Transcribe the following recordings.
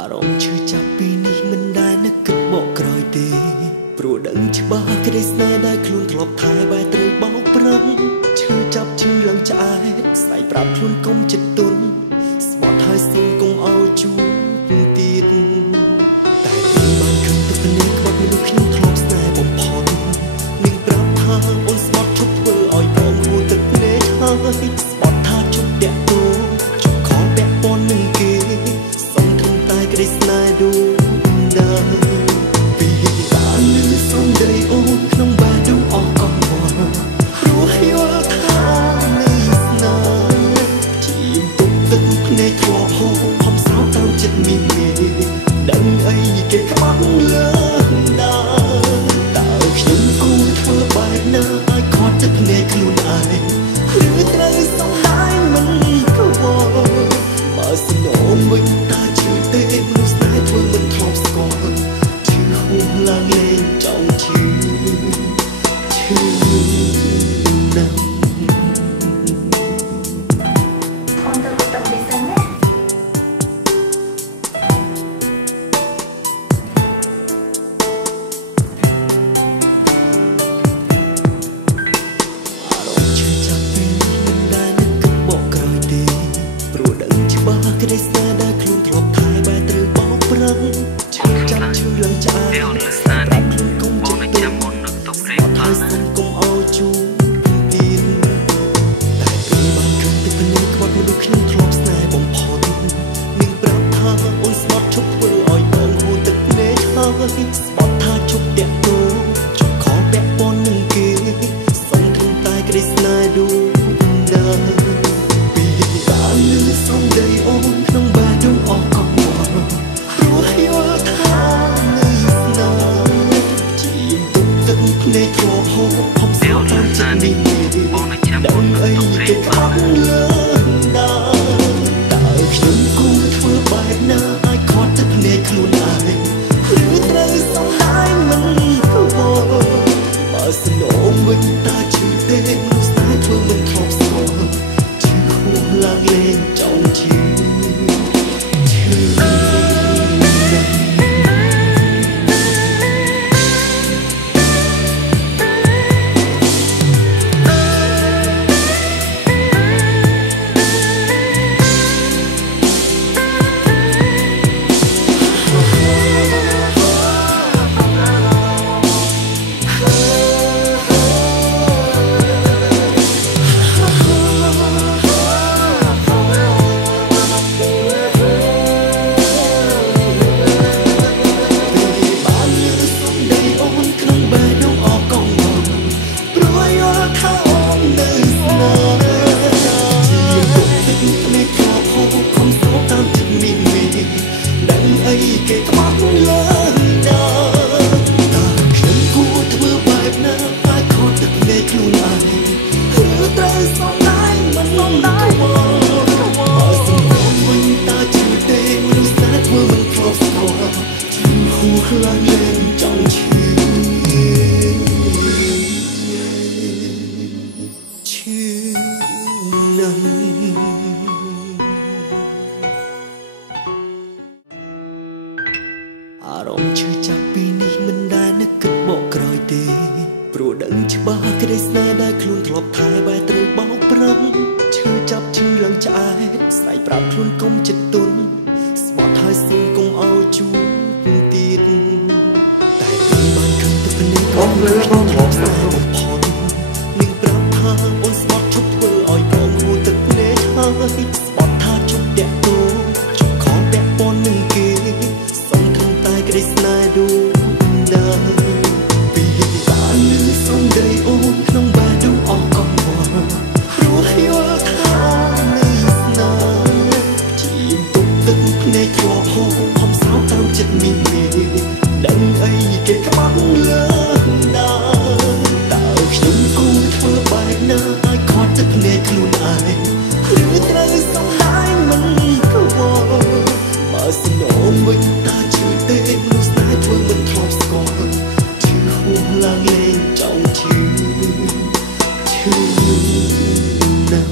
អារម្មណ៍ឈឺចាប់ពីនេះមិនដែលនឹកគិតបកក្រោយទេព្រោះដឹងច្បាស់ក្តីស្នេហ៍ដែលខ្លួនធ្លាប់ថែបែរត្រូវបោកប្រាំឈឺចាប់ឈឺឡើងឆ្អែតស្ដាយប្រាប់ខ្លួនកុំចិត្តទុនស្មត់ហើយសុំកុំឲ្យជួបទៀតតែពេលបានឃើញទឹកភ្នែកក្បត់មនុស្សខ្ញុំធ្លាប់ស្នេហ៍បំផុតនឹងប្រាប់ថាអូនស្មត់ជប់ធ្វើឲ្យបងហួរទឹកភ្នែកហើយស្មត់ថាជប់តាក់ទងជប់ខលពាក់ព័ន្ធនឹងគេសុំត្រឹមតែក្តីស្នេហ៍ដូចដើមពីបានលឺសំដីអូនក្នុងបែបដងអស់កង្វល់ព្រោះយល់ថានៅស្នេហ៍ជាទុកទឹកភ្នែកធ្លាប់ហូរខំសោកតាមចិត្តមីមីដឹងអីគេក្បត់លើដើមតើខ្ញុំគួរធ្វើបែបណាឲ្យខត់ទឹកភ្នែកខ្លួនឯងឬត្រូវសំដែងមិនខ្វល់បើសិនអូនវិញតើជឿទេមនុស្សស្នេហ៍ធ្វើមិនធ្លាប់ស្គាល់ឈឺហួសឡើងលេងចង់ឈឺណាស់អូនទៅទឹកនេះសិនណាក្តីស្នេហ៍ដែលខ្លួនធ្លាប់ថែបែរត្រូវបោកប្រាំឈឺចាប់ឈឺឡើងឆ្អែតប្រាប់ខ្លួនកុំចិត្តទុំហើយសុំកុំឲ្យជួបទៀតតែពេលបានឃើញទឹកភ្នែកក្បត់មនុស្សខ្ញុំធ្លាប់ស្នេហ៍បំផុតនឹងប្រាប់ថាអូនស្មត់ជប់ធ្វើឲ្យបងហួរទឹកភ្នែកហើយស្មត់ថាជប់តាក់ទងជប់ខលពាក់ព័ន្ធនឹងគេសុំត្រឹមតែក្តីស្នេហ៍ដូចដើមពីបានលឺសំដីអូនក្នុងបែបដងអស់កង្វល់ព្រោះយល់ថានៅស្នេហ៍ជាទុកទឹកភ្នែកធ្លាប់ហូរខំសោកតាមចិត្តនេះដឹងអីគេក្បត់លើដើមតើខ្ញុំគួរធ្វើបែបណាឲ្យខត់ទឹកភ្នែកខ្លួនឯងឬត្រូវសំដែងមិនខ្វល់បើសិនអូនវិញតើជឿទេមនុស្សស្នេហ៍ធ្វើមិនធ្លាប់ស្គាល់ឈឺហួសឡើងលេងចង់ឈឺគេក្បត់លើដើមតើខ្ញុំគួរធ្វើបែបណាឲ្យខត់ទឹកភ្នែកខ្លួនឯងឬត្រូវសំដែងមិនសំដែងបើសិនអូនវិញតើជឿទេមនុស្សស្នេហ៍ធ្វើមិនធ្លាប់ស្គាល់ជឿហួសឡើងលេងចង់ឈឺណាស់អារម្មណ៍ឈឺចាប់ពីនេះមិនដែលនឹកគិតបកក្រោយទេព្រោះដឹងច្បាស់ក្តីស្នេហ៍ដែលខ្លួនធ្លាប់ថែបែរត្រូវបោកប្រាំឈឺចាប់ឈឺឡើងឆ្អែតស្ដាយប្រាប់ខ្លួនកុំចិត្តទុនស្មត់ហើយសុំកុំឲ្យជួបទៀតតែពេលបានឃើញទឹកភ្នែកបងលើបងធ្លាប់ស្នេហ៍បំផុតនឹងប្រាប់ថាអូនស្មត់ជប់ធ្វើឲ្យបងហួរទឹកភ្នែកហើយស្មត់ថាជប់តាក់ទងជប់ខលពាក់ព័ន្ធនឹងគេក្តីស្នេហ៍ដូចដើមពីបានលឺសំដីអូនក្នុងបែបដងអស់កង្វល់ព្រោះយល់ថានៅស្នេហ៍ជាទុកទឹកភ្នែកធ្លាប់ហូរខំសោកតាមចិត្តមីមីដឹងអីគេក្បត់លើដើមតើខ្ញុំគួរធ្វើបែបណាឲ្យខត់ទឹកភ្នែកខ្លួនឯងឬត្រូវសំដែងមិនខ្វល់បើសិនអូនវិញតើជឿទេមនុស្សស្នេហ៍ធ្វើមិនធ្លាប់ស្គាល់ឈឺហួសឡើងលេងចង់ឈឺណាស់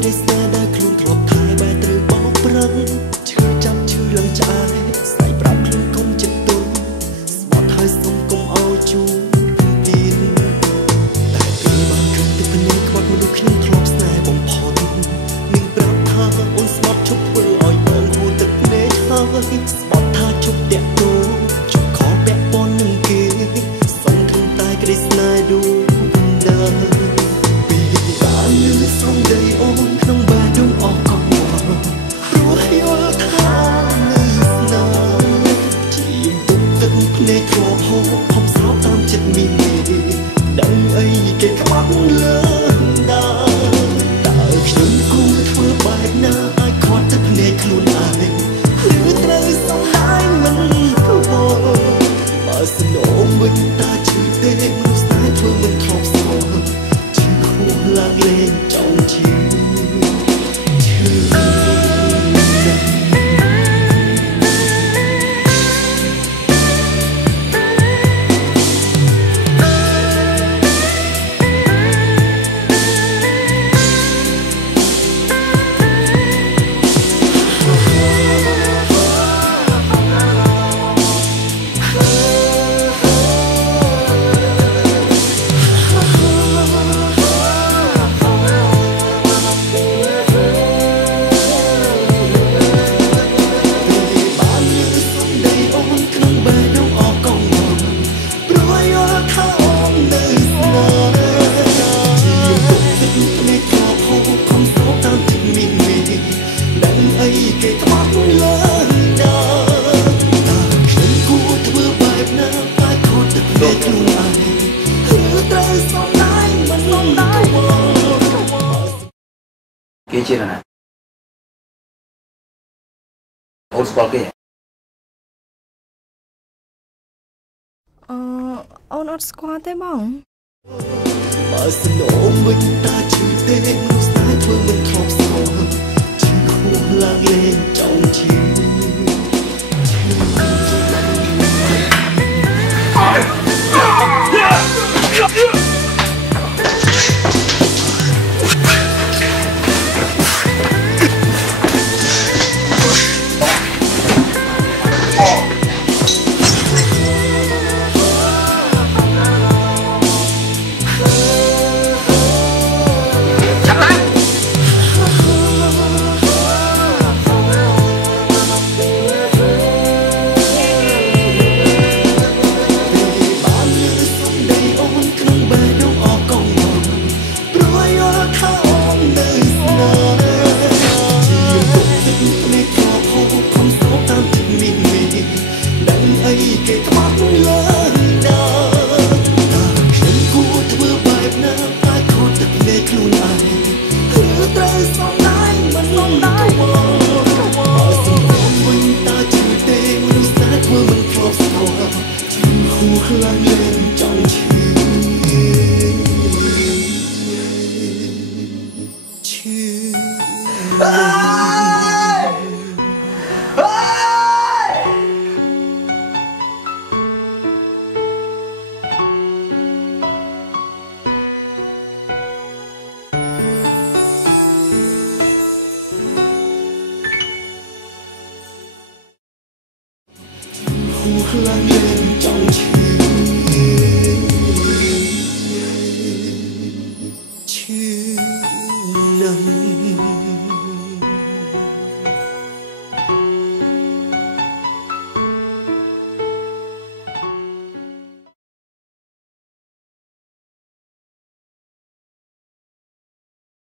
ក្តីស្នេហ៍ដែលខ្លួនធ្លាប់ថែបែរត្រូវបោកប្រាំងឈឺចាប់ឈឺឡើងឆ្អែតស្ដីប្រាប់ខ្លួនកុំចិត្តទុំស្បត់ហើយសុំកុំឲ្យជួបទៀតតែពេលបានឃើញទឹកភ្នែកខ្វាត់មនុស្សខ្ញុំធ្លាប់ស្នេហ៍បំផុតនឹងប្រាប់ថាអូនស្បត់ជប់ធ្វើឲ្យបងហូរទឹកភ្នែកហើយស្បត់ថាជប់តាក់ទងជប់ខលពាក់ព័ន្ធនឹងគេសុំត្រឹមតែក្តីស្នេហ៍ដូរពីបានលឺសំដីអូនក្នុងបែបដងអស់កង្វល់ព្រោះយល់ថានៅស្នេហ៍ជាទុកទឹកភ្នែកធ្លាប់ហូរខំស្រោបតាមចិត្តមានដឹងអីគេខ្វាត់លើណាតើខ្ញុំគួរធ្វើបែបណាឲ្យខត់ទឹកភ្នែកខ្លួនឯងឬត្រូវសំដែងមិនគួរបើស្នងវិញតាជឿទេមនុស្សតែធ្វើមិនធ្លាប់ស្គាល់ជឿហួសឡើងលេងចង់ជឿគេខ្វាត់លើណាតើខ្ញុំគួរធ្វើបែបណាឲ្យខត់ទឹកភ្នែកខ្លួនឯងឬត្រូវសំដែងមិនសំដែងគេជាណាអូនស្គាល់គេអូនអត់ស្គាល់ទេបងបើស្នងវិញតាជឿទេមនុស្សតែធ្វើមិនធ្លាប់ស្គាល់ឡើងលេងចង់ជឿគេខ្វាត់លើណាតើខ្ញុំគួរធ្វើបែបណាឲ្យខត់ទឹកភ្នែកខ្លួនឯងឬត្រូវសំដែងមិនសំដែងបើសំដែងវិញតើជឿទេមនុស្សតែធ្វើមិនធ្លាប់ស្គាល់ជឿហួសឡើងលេងចង់ជឿឡើងលេងចង់ជឿជឿណាស់